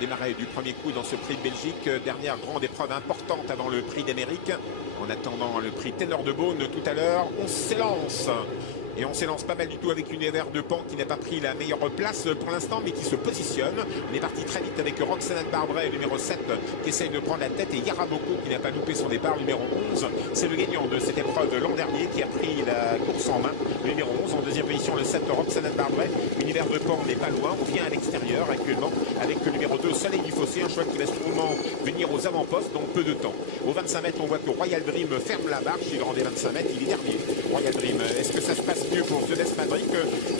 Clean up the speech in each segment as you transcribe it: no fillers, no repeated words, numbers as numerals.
Démarrer du premier coup dans ce prix de Belgique, dernière grande épreuve importante avant le prix d'Amérique. En attendant le prix Ténor de Beaune tout à l'heure, on s'élance. Et on s'élance pas mal du tout avec Univers de Pan qui n'a pas pris la meilleure place pour l'instant mais qui se positionne. On est parti très vite avec Roxana Barbret, numéro 7, qui essaye de prendre la tête, et Yara Boko qui n'a pas loupé son départ, numéro 11. C'est le gagnant de cette épreuve l'an dernier qui a pris la course en main. Le numéro 11 en deuxième position, le 7 Roxana Barbret. Univers de Pan n'est pas loin, on vient à l'extérieur actuellement avec le numéro 2 Soleil du Fossé, un choix qui va sûrement venir aux avant-postes dans peu de temps. Au 25 mètres, on voit que Royal Dream ferme la marche, il rendait 25 mètres, il est dernier. Royal Dream, est-ce que ça se passe mieux pour The Best Madrid?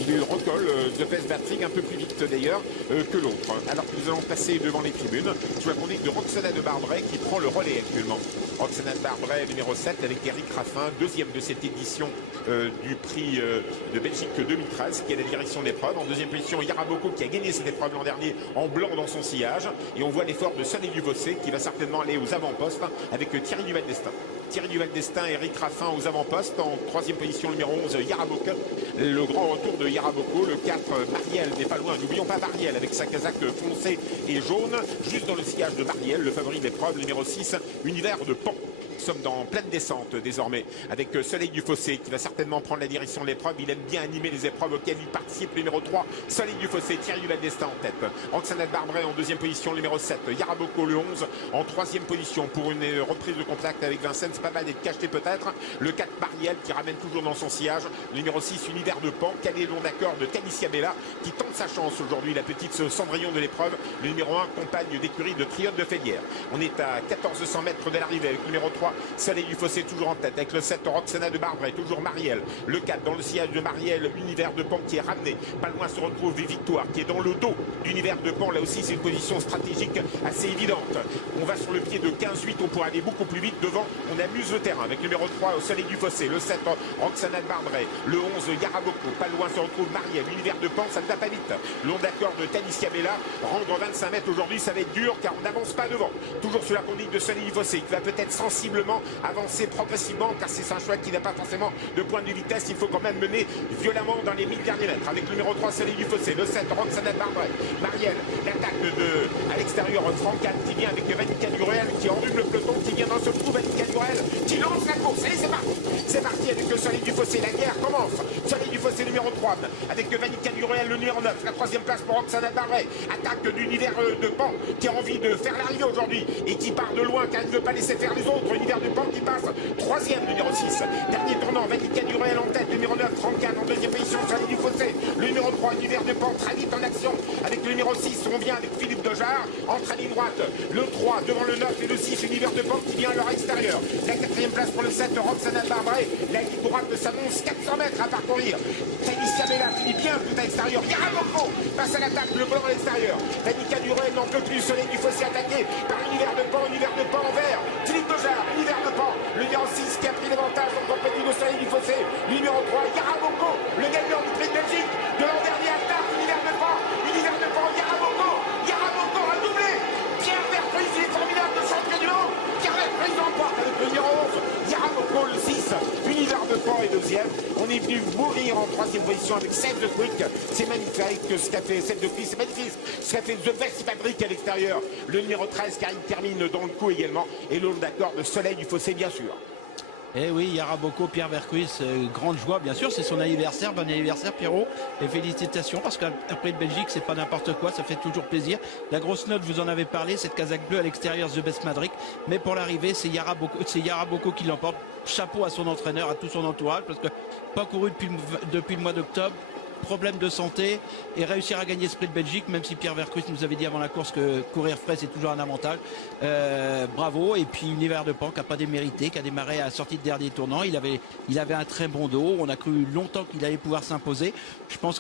Il recolle The Best Madrid un peu plus vite d'ailleurs que l'autre. Alors que nous allons passer devant les tribunes sous la conduite de Roxana de Barbret qui prend le relais actuellement. Roxana de Barbret numéro 7 avec Eric Raffin, deuxième de cette édition du prix de Belgique 2013 qui est la direction d'épreuve. En deuxième position, Yara Boko qui a gagné cette épreuve l'an dernier en blanc dans son sillage. Et on voit l'effort de Soleil du Fossé qui va certainement aller aux avant-postes avec Thierry Duval d'Estaing. Thierry Duval d'Estaing, Eric Raffin aux avant-postes. En troisième position, numéro 11, Yara Boko. Le grand retour de Yara Boko. Le 4, Marielle n'est pas loin. N'oublions pas Marielle avec sa casaque foncée et jaune. Juste dans le sillage de Marielle, le favori de l'épreuve, numéro 6, Univers de Pan. Nous sommes dans pleine descente désormais avec Soleil du Fossé qui va certainement prendre la direction de l'épreuve. Il aime bien animer les épreuves auxquelles il participe. Numéro 3, Soleil du Fossé, Thierry Duval d'Estaing en tête. Roxana Barbret en deuxième position, numéro 7. Yara Boko le 11 en troisième position pour une reprise de contact avec Vincennes. C'est pas mal d'être cacheté peut-être. Le 4, Marielle qui ramène toujours dans son sillage. Le numéro 6, Univers de Pan, calé long d'accord de Calicia Bella qui tente sa chance aujourd'hui, la petite Cendrillon de l'épreuve. Le numéro 1, compagne d'écurie de Triomphe de Félière. On est à 1400 mètres de l'arrivée avec le numéro 3, Soleil du Fossé toujours en tête avec le 7 Roxana de Barbret, toujours Marielle. Le 4 dans le sillage de Marielle, Univers de Pan qui est ramené. Pas loin se retrouve Victoire qui est dans le dos d'Univers de Pan. Là aussi c'est une position stratégique assez évidente. On va sur le pied de 15-8, on pourrait aller beaucoup plus vite devant. On amuse le terrain avec le numéro 3 au Soleil du Fossé, le 7 Roxana de Barbret, le 11 Yara Boko. Pas loin se retrouve Marielle, Univers de Pan, ça ne va pas vite. Long d'accord de Talicia Bella, rendre 25 mètres aujourd'hui ça va être dur car on n'avance pas devant. Toujours sur la conduite de Soleil du Fossé qui va peut-être sensiblement avancer progressivement car c'est un choix qui n'a pas forcément de point de vitesse. Il faut quand même mener violemment dans les 1000 derniers mètres avec le numéro 3 Soleil du Fossé, le 7 Roxana de Barbret, Marielle, l'attaque à l'extérieur Francan qui vient avec Vanica Durel qui enrhume le peloton, qui vient dans ce trou, Vanica Durel qui lance la course. Allez c'est parti avec le Soleil du Fossé, la guerre commence. Soleil du Fossé numéro 3 avec Vanica Durel le numéro 9, la troisième place pour Roxana de Barbret, attaque d'Univers de Pan qui a envie de faire l'arrivée aujourd'hui et qui part de loin car il ne veut pas laisser faire les autres. Univers de Pan qui passe troisième, numéro 6, dernier tournant, Vanica Durel en tête, numéro 9, Francan en deuxième position, Soleil du Fossé, le numéro 3, Univers de Pan très vite en action avec le numéro 6, on vient avec Philippe Dejard, entre à ligne droite, le 3 devant le 9 et le 6, Univers de Pan qui vient à leur extérieur, la quatrième place pour le 7, Roxana Barbret, la ligne droite s'annonce 400 mètres à parcourir, Calicia Bella finit bien tout à l'extérieur, Yara Boko passe à l'attaque, le blanc à l'extérieur, Vanica Durel n'en peut plus, Soleil du Fossé attaqué par Univers de Pan en vert, Philippe Dejard, Univers de Pan, le numéro 6 qui a pris l'avantage en compagnie de Soleil du Fossé, numéro 3, Yara Boko, le gagnant du prix de Belgique de l'an dernier à Tarte, Univers de Pan, Yara Boko a doublé, Pierre Verprise, il est formidable de centrer du haut, Pierre Verprise l'emporte avec le numéro 11, Yara Boko le 6, Univers de Pan est deuxième. On est venu mourir en troisième position avec Save the Quick, c'est magnifique ce qu'a fait Save the Quick, c'est magnifique ce qu'a fait The Best Fabric à l'extérieur, le numéro 13 car il termine dans le coup également, et le d'accord de Soleil du Fossé bien sûr. Eh oui, Yara Boko, Pierre Vercuis, grande joie, bien sûr, c'est son anniversaire. Bon anniversaire, Pierrot, et félicitations, parce qu'un prix de Belgique, c'est pas n'importe quoi, ça fait toujours plaisir. La grosse note, vous en avez parlé, cette casaque bleue à l'extérieur, The Best Madrid, mais pour l'arrivée, c'est Yara Boko qui l'emporte. Chapeau à son entraîneur, à tout son entourage, parce que pas couru depuis le mois d'octobre. Problème de santé et réussir à gagner ce prix de Belgique, même si Pierre Vercuis nous avait dit avant la course que courir frais c'est toujours un avantage. Bravo. Et puis Univers de Pan qui n'a pas démérité, qui a démarré à la sortie de dernier tournant. Il avait un très bon dos. On a cru longtemps qu'il allait pouvoir s'imposer. Je pense que